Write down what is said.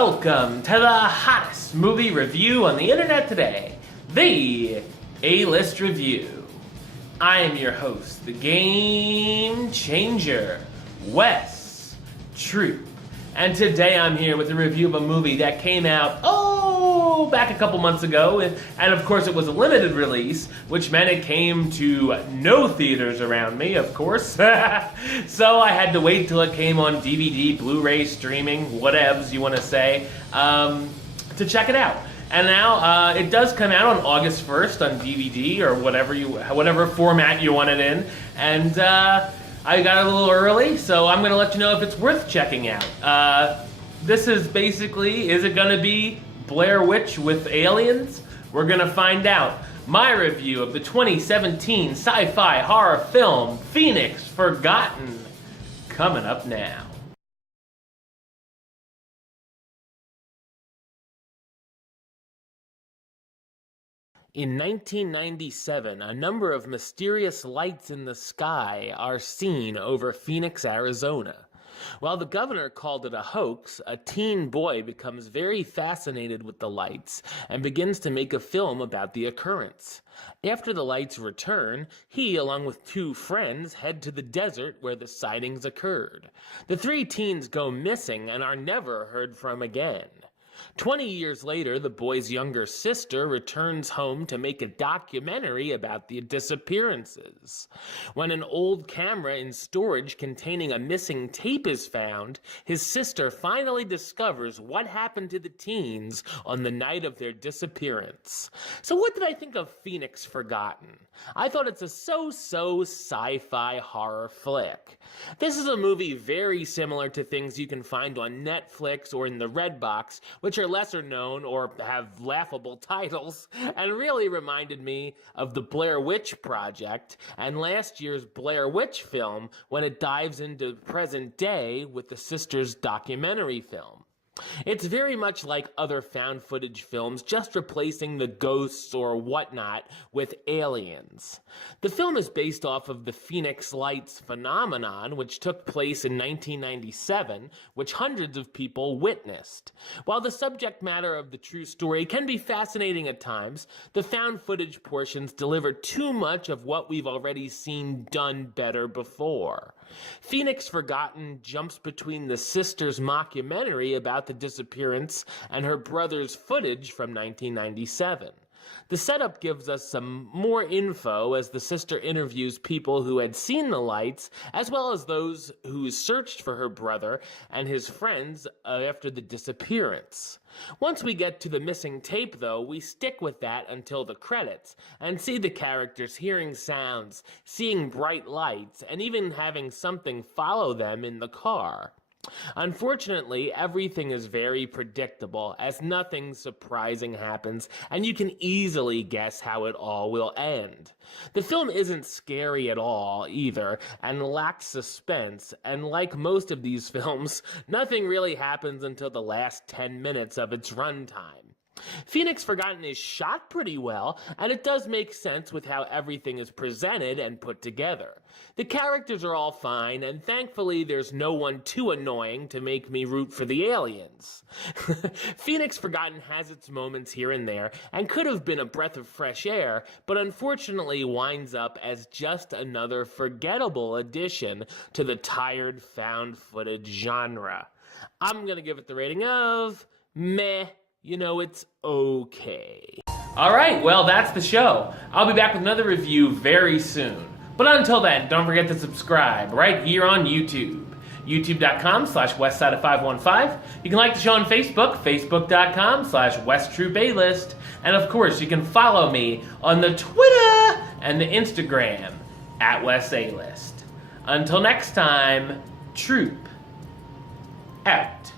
Welcome to the hottest movie review on the internet today, the A-List Review. I am your host, the Game Changer, Wes Troop. And today I'm here with a review of a movie that came out, back a couple months ago. And of course it was a limited release, which meant it came to no theaters around me, of course. So I had to wait till it came on DVD, Blu-Ray, streaming, whatevs you want to say, to check it out. And now it does come out on August 1st on DVD or whatever format you want it in. And I got it a little early, so I'm going to let you know if it's worth checking out. This is basically, is it going to be Blair Witch with aliens? We're going to find out. My review of the 2017 sci-fi horror film, Phoenix Forgotten, coming up now. In 1997, a number of mysterious lights in the sky are seen over Phoenix, Arizona. While the governor called it a hoax, a teen boy becomes very fascinated with the lights and begins to make a film about the occurrence. After the lights return, he, along with two friends, head to the desert where the sightings occurred. The three teens go missing and are never heard from again. 20 years later, the boy's younger sister returns home to make a documentary about the disappearances. When an old camera in storage containing a missing tape is found, his sister finally discovers what happened to the teens on the night of their disappearance. So what did I think of Phoenix Forgotten? I thought it's a so-so sci-fi horror flick. This is a movie very similar to things you can find on Netflix or in the Redbox, which are lesser known or have laughable titles, and really reminded me of the Blair Witch Project and last year's Blair Witch film when it dives into present day with the sisters' documentary film. It's very much like other found footage films, just replacing the ghosts or whatnot with aliens. The film is based off of the Phoenix Lights phenomenon, which took place in 1997, which hundreds of people witnessed. While the subject matter of the true story can be fascinating at times, the found footage portions deliver too much of what we've already seen done better before. Phoenix Forgotten jumps between the sisters' mockumentary about the disappearance and her brother's footage from 1997. The setup gives us some more info as the sister interviews people who had seen the lights, as well as those who searched for her brother and his friends after the disappearance. Once we get to the missing tape, though, we stick with that until the credits, and see the characters hearing sounds, seeing bright lights, and even having something follow them in the car. Unfortunately, everything is very predictable, as nothing surprising happens, and you can easily guess how it all will end. The film isn't scary at all, either, and lacks suspense, and like most of these films, nothing really happens until the last 10 minutes of its runtime. Phoenix Forgotten is shot pretty well, and it does make sense with how everything is presented and put together. The characters are all fine, and thankfully there's no one too annoying to make me root for the aliens. Phoenix Forgotten has its moments here and there, and could have been a breath of fresh air, but unfortunately winds up as just another forgettable addition to the tired found footage genre. I'm gonna give it the rating of meh. You know, it's okay. Alright, well, that's the show. I'll be back with another review very soon. But until then, don't forget to subscribe right here on YouTube. youtube.com/westside515. You can like the show on Facebook, facebook.com/WestTroopAlist. And of course, you can follow me on the Twitter and the Instagram @WestAlist. Until next time, Troop out.